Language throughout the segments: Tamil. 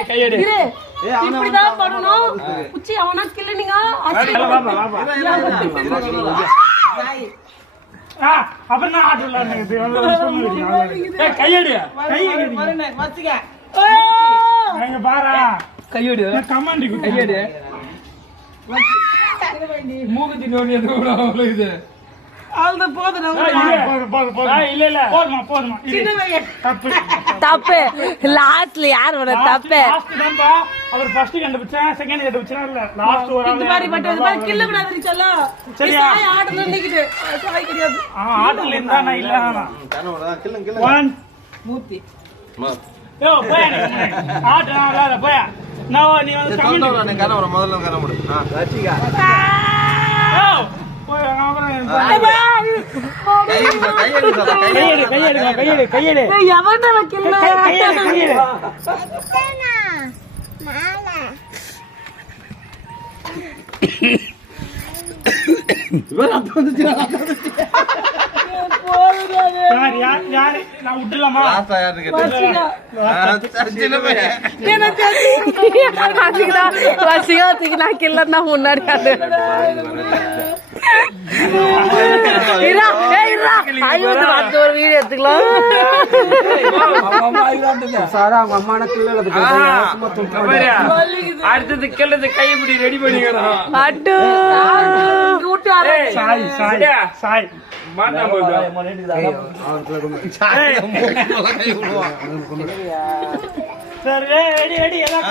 இப்படிதான் பண்ணணும். உச்சி அவனா கிள்ளனிங்க அப்புறம் நான் ஆட்டல கையடி பாரா கையடி கமாண்டி கையடி மூக்குத்தி நோண்டி இது தப்பு லாஸ்ட்ல யார் வர தப்பு அவர் ஃபர்ஸ்ட் கண்டுபிடிச்சா செகண்ட் கண்டுபிடிச்சா இல்ல லாஸ்ட் ஒரு இந்த மாதிரி பட்டது பாரு கில்ல கூடாது சொல்ல சரியா ஆட்டல நிக்கிட்டு சாய் கிடையாது ஆட்டல இருந்தா நான் இல்ல கனவடா கில்ல 1 மூர்த்தி யோ போய் ஆட்டல போய் நான் நீ வந்து கமெண்ட் கனவட முதல்ல கனவட ரச்சிகா யோ போய் கையடி எவன்டா கில்ல முன்னாடி ஒரு வீடியோ எடுத்துக்கலாம் அடுத்தது கிள்ளது கைப்பிடி ரெடி பண்ணிக்கிறோம் சாய் சரி ரெடி ரெடி எல்லாம்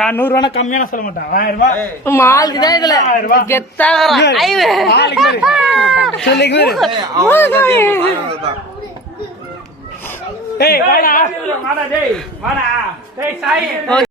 நான் 100 ரூபா கம்மியான சொல்ல மாட்டேன் 1000 ரூபாய்